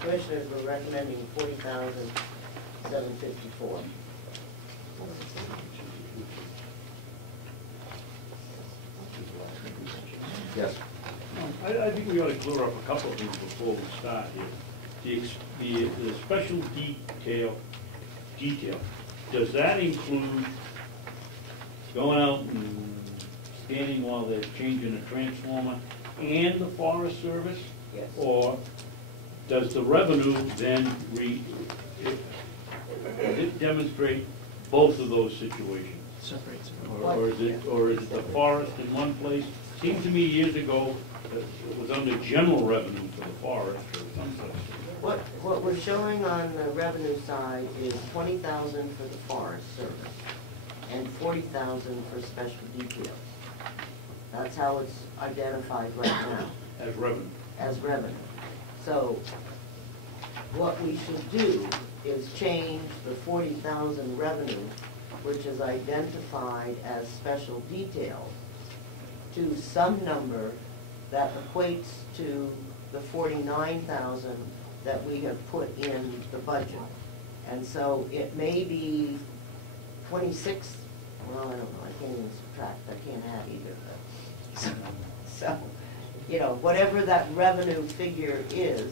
Commissioners were recommending 40,754. Yes. I think we ought to clear up a couple of things before we start here. The special detail, does that include going out and standing while they're changing a transformer and the Forest Service? Yes. Or does the revenue then demonstrate both of those situations? Separates it. Or is it the forest in one place? Seemed to me years ago that it was under general revenue for the forest or some such. What we're showing on the revenue side is 20,000 for the Forest Service and 40,000 for special details. That's how it's identified right now. As revenue. As revenue. So what we should do is change the 40,000 revenue, which is identified as special details, to some number that equates to the 49,000 that we have put in the budget. And so it may be 26, well, I don't know, I can't even subtract, I can't add either. So, you know, whatever that revenue figure is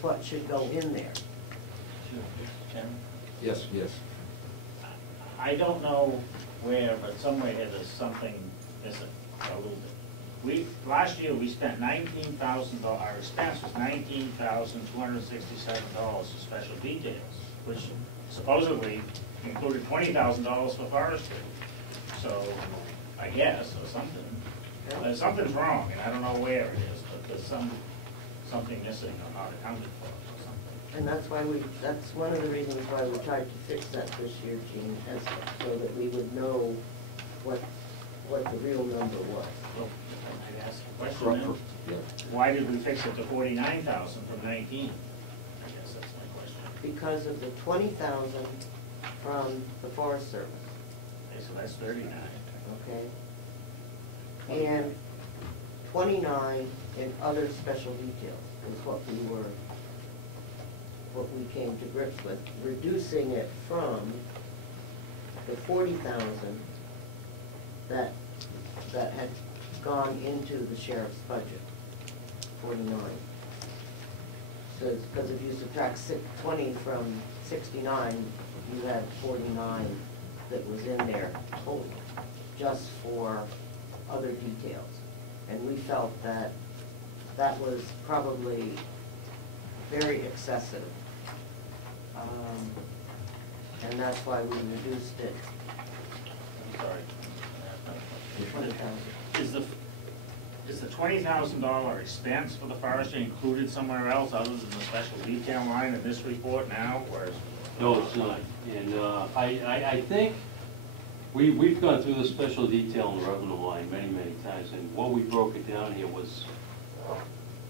what should go in there. Yes, yes. I don't know where, but somewhere here there's something missing a little bit. Last year we spent $19,000, our expense was $19,267 for special details, which supposedly included $20,000 for forestry. So, I guess, or something. Something's wrong, and I don't know where it is, but there's something missing or not accounted for or something. And that's why that's one of the reasons why we tried to fix that this year, Gene, so that we would know what the real number was. Well, I ask a question then. Why did we fix it to 49,000 from 19? I guess that's my question. Because of the 20,000 from the Forest Service. Okay, so that's 39. Okay? And 29 in other special details is what we came to grips with, reducing it from the 40,000 that had gone into the sheriff's budget, 49. So, because if you subtract 20 from 69, you had 49 that was in there total, just for other details. And we felt that that was probably very excessive. And that's why we reduced it. I'm sorry. 20,000. Is the $20,000 expense for the forestry included somewhere else other than the special detail line in this report now, or is? No, it's not. And I think we've gone through the special detail and the revenue line many, many times, and what we broke it down here was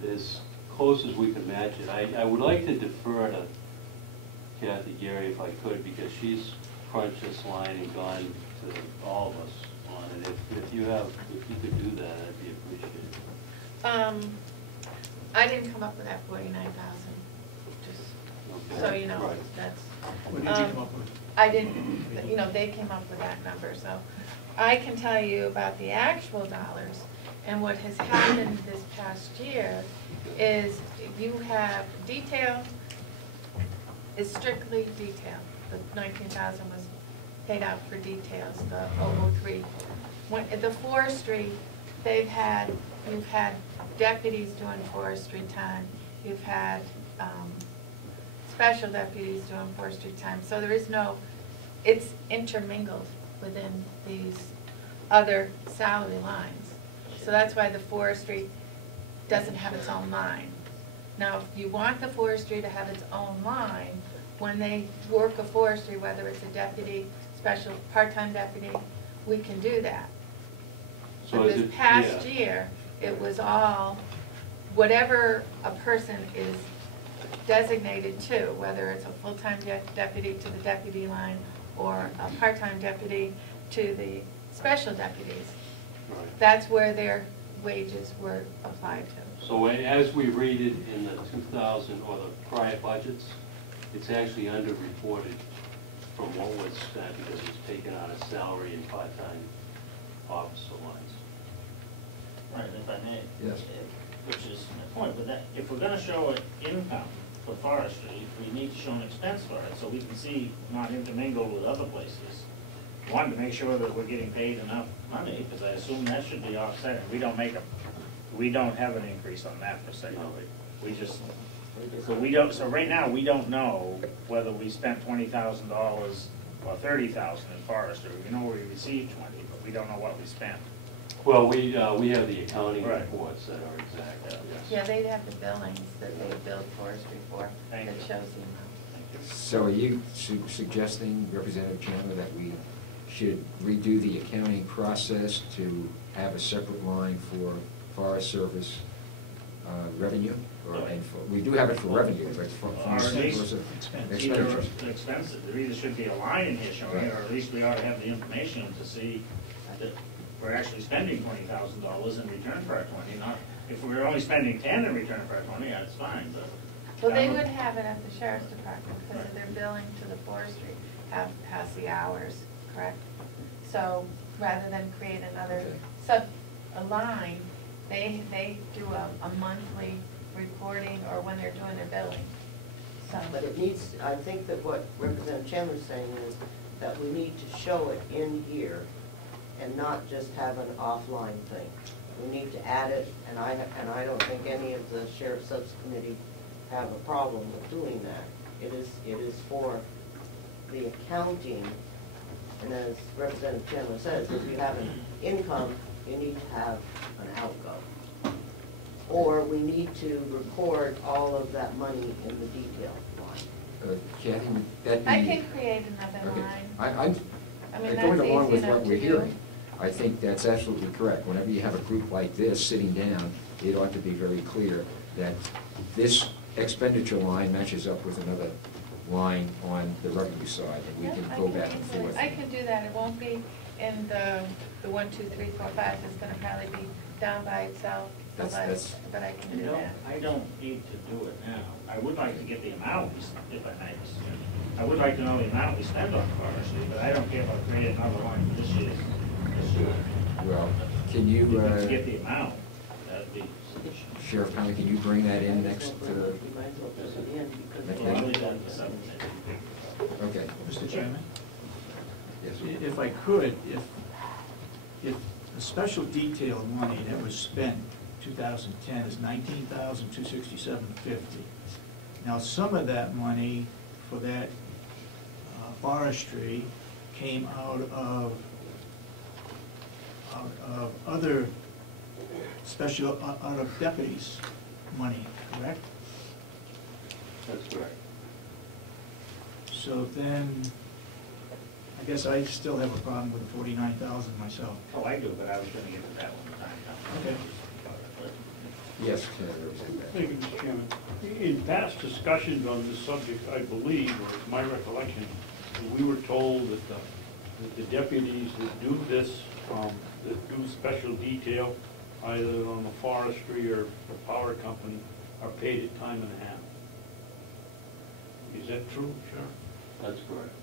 as close as we could match it. I would like to defer to Kathy Gary if I could, because she's crunched this line and gone to all of us on it. If you could do that, I'd be appreciated. I didn't come up with that 49,000. Just Okay. so you know, Right. that's. What did you come up with? I didn't. You know, they came up with that number. So I can tell you about the actual dollars, and what has happened this past year is you have detail. Is strictly detail. The 19,000 was paid out for details. The 003. The forestry, you've had deputies doing forestry time. You've had special deputies doing forestry time. So there is no, it's intermingled within these other salary lines. So that's why the forestry doesn't have its own line. Now, if you want the forestry to have its own line, when they work a forestry, whether it's a deputy, special part-time deputy, we can do that. So but this past year, it was all, whatever a person is designated to, whether it's a full-time deputy to the deputy line or a part-time deputy to the special deputies, Right. that's where their wages were applied to. So as we read it in the 2000 or the prior budgets, it's actually underreported from what was spent because it's taken out of salary and part-time officer lines. Right, if I may. Yes. Which is my point, but that, if we're gonna show an income for forestry, we need to show an expense for it, so we can see, not intermingle with other places. One, to make sure that we're getting paid enough money, because I assume that should be offset, and we don't have an increase on that per se, do we? We just, so right now, we don't know whether we spent $20,000 or $30,000 in forestry. We know we received 20, but we don't know what we spent. Well, we have the accounting Right. reports that are exact, yes. Yeah, they have the billings that they billed forestry for, Thank that you. shows the amount. So are you suggesting, Representative Chandler, that we should redo the accounting process to have a separate line for Forest Service revenue? We do have it for revenue, but for Or at least expenditures. either the expenses, there either should be a line in here showing it, or at least we ought to have the information to see that we're actually spending $20,000 in return for our 20, not, if we're only spending 10 in return for our 20, that's fine, but. Well, they would have it at the sheriff's department, because of their billing to the forestry, has the hours, correct? So, rather than create another a line, they do a monthly reporting, or when they're doing their billing, so. But it needs, I think that what Representative Chandler's saying is that we need to show it in here and not just have an offline thing. We need to add it, and I don't think any of the sheriff's subcommittee have a problem with doing that. It is for the accounting, and as Representative Chandler says, if you have an income, you need to have an outgo. Or we need to record all of that money in the detail line. Kathy, would that be? I can create another Okay. line. I'm that's going along easy with enough what to we're do. hearing. I think that's absolutely correct. Whenever you have a group like this sitting down, it ought to be very clear that this expenditure line matches up with another line on the revenue side, and we Yeah, can I go can back and easily- forth. I can do that, it won't be in the 1, 2, 3, 4, 5, it's gonna probably be down by itself, That's- but I can do No, that. I don't need to do it now. I would like to get the amount, if I may. I would like to know the amount we spend on forestry, but I don't care about creating another line for this year. Well, can you, If we could get the amount, that'd be sufficient. Sheriff Conley, can you bring that in next, We might as well put it in because. Well, I'll leave that for something. okay. Mr. Chairman, Yes. if I could, if the special detail money that was spent 2010 is $19,267.50. Now, some of that money for that forestry came out of other special, out of deputies' money, correct? That's correct. So then, I guess I still have a problem with the 49,000 myself. Oh, I do, but I was gonna get to that one time. Okay. Yes, Representative. Thank you, Mr. Chairman. In past discussions on this subject, I believe, or it's my recollection, we were told that the deputies that do this, that do special detail, either on the forestry or the power company, are paid at time and a half. Is that true, Sheriff? That's correct.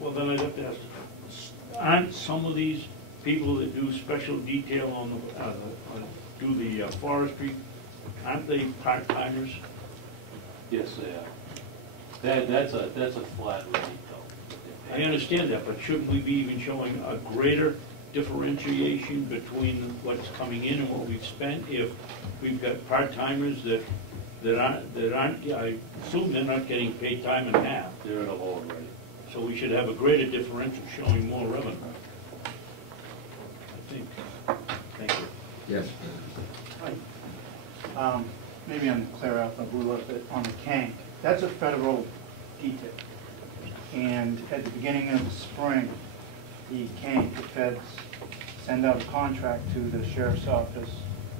Well, then I'd have to ask, aren't some of these people that do special detail on the forestry, aren't they part-timers? Yes, they are. That's a flat rate, though. I understand that, but shouldn't we be even showing a greater differentiation between what's coming in and what we've spent if we've got part-timers that aren't, I assume they're not getting paid time and a half. They're at a lower rate. So we should have a greater differential showing more revenue. I think. Thank you. Yes. Maybe I'm clear out a little bit on the Kank. That's a federal detail. And at the beginning of the spring, the Kank, the feds, send out a contract to the sheriff's office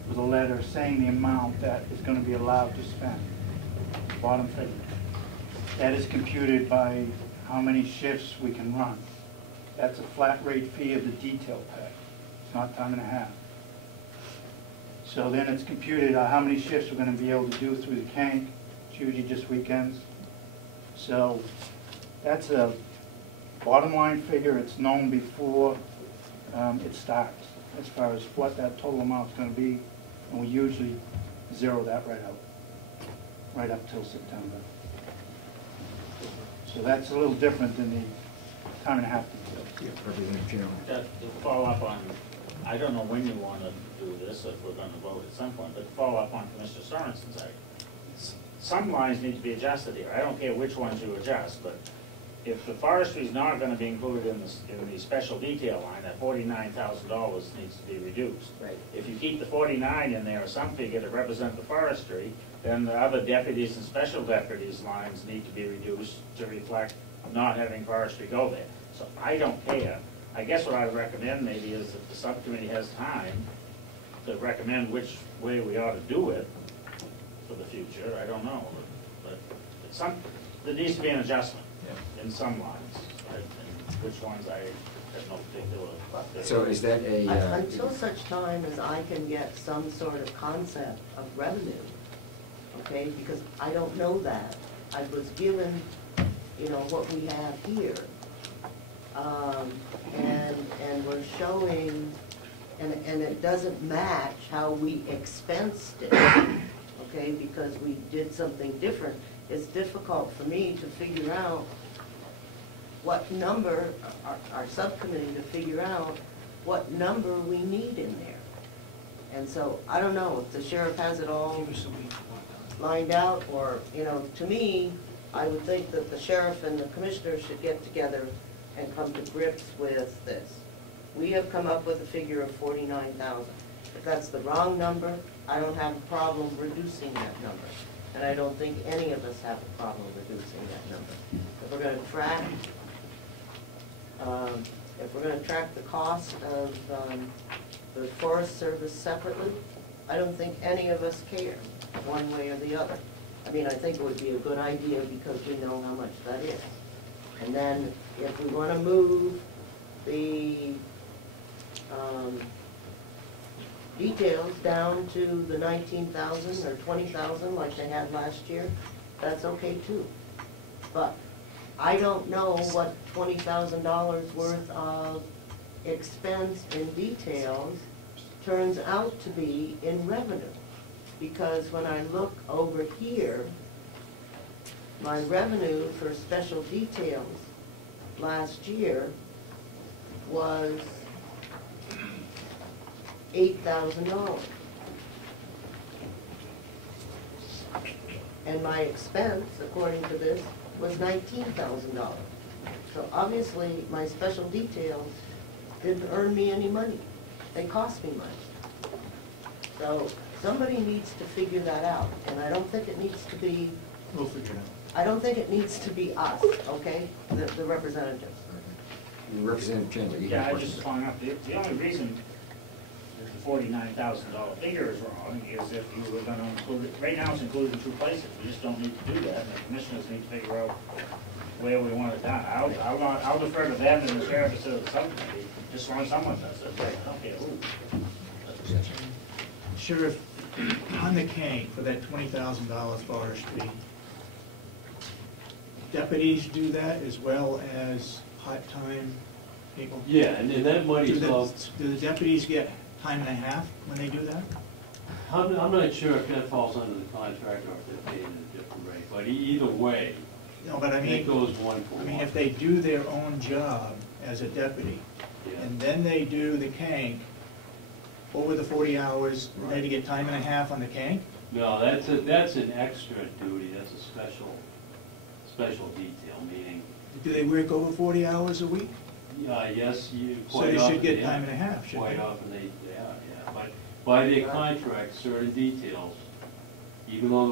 with a letter saying the amount that is going to be allowed to spend. Bottom figure. That is computed by how many shifts we can run. That's a flat rate fee of the detail pay. It's not time and a half. So then it's computed how many shifts we're gonna be able to do through the CANC. It's usually just weekends. So that's a bottom line figure. It's known before it starts as far as what that total amount's gonna be. And we usually zero that right out, right up till September. So that's a little different than the time and a half detail. Yeah, Representative Chandler. To follow up on, I don't know when you want to do this, if we're going to vote at some point, but to follow up on Commissioner Sorensen's item. Some lines need to be adjusted here. I don't care which ones you adjust, but if the forestry is not going to be included in the special detail line, that $49,000 needs to be reduced. Right. If you keep the 49 in there, or some figure to represent the forestry, then the other deputies and special deputies lines need to be reduced to reflect not having forestry go there. So I don't care. I guess what I would recommend maybe is if the subcommittee has time to recommend which way we ought to do it for the future, I don't know. But there needs to be an adjustment in some lines, right? And which ones I have no particular. So is that a? Until such time as I can get some sort of concept of revenue, okay, because I don't know that. I was given, you know, what we have here. And we're showing, and it doesn't match how we expensed it, okay, because we did something different. It's difficult for me to figure out what number, our subcommittee to figure out what number we need in there. And so, I don't know if the sheriff has it all lined out, or, you know, to me, I would think that the sheriff and the commissioner should get together and come to grips with this. We have come up with a figure of 49,000. If that's the wrong number, I don't have a problem reducing that number. And I don't think any of us have a problem reducing that number. If we're going to track the cost of the Forest Service separately, I don't think any of us care one way or the other. I mean, I think it would be a good idea because we know how much that is. And then if we want to move the details down to the 19,000 or 20,000 like they had last year, that's okay too. But I don't know what $20,000 worth of expense in details turns out to be in revenue. Because when I look over here, my revenue for special details last year was $8,000. And my expense, according to this, was $19,000. So obviously, my special details didn't earn me any money. They cost me money. So somebody needs to figure that out, and I don't think it needs to be, We'll figure it out. I don't think it needs to be us, okay, the representatives. Representative Chandler, you Yeah, have a I was just question? following up. The only reason the $49,000 figure is wrong is if you were going to include it, right now it's included in two places. We just don't need to do that, and the commissioners need to figure out where we want it done. I'll defer to them and the sheriff instead of the subcommittee, just as long as someone does it. I don't care who. Sheriff, on the CANC for that $20,000 forestry, deputies do that as well as part-time people? Yeah, and that money's Do off. the deputies get time and a half when they do that? I'm not sure if that falls under the contract or if they're paid at a different rate, but either way, No, but I it mean, goes one for one. if they do their own job as a deputy, Yeah. and then they do the CANC over the 40 hours, then they get time and a half on the CANC? No, that's an extra duty, that's a special detail, meaning, Do they work over 40 hours a week? yes, you So quite they often. should get yeah. time and a half, shouldn't Quite they? often they are, yeah, but by their contract, certain details, even though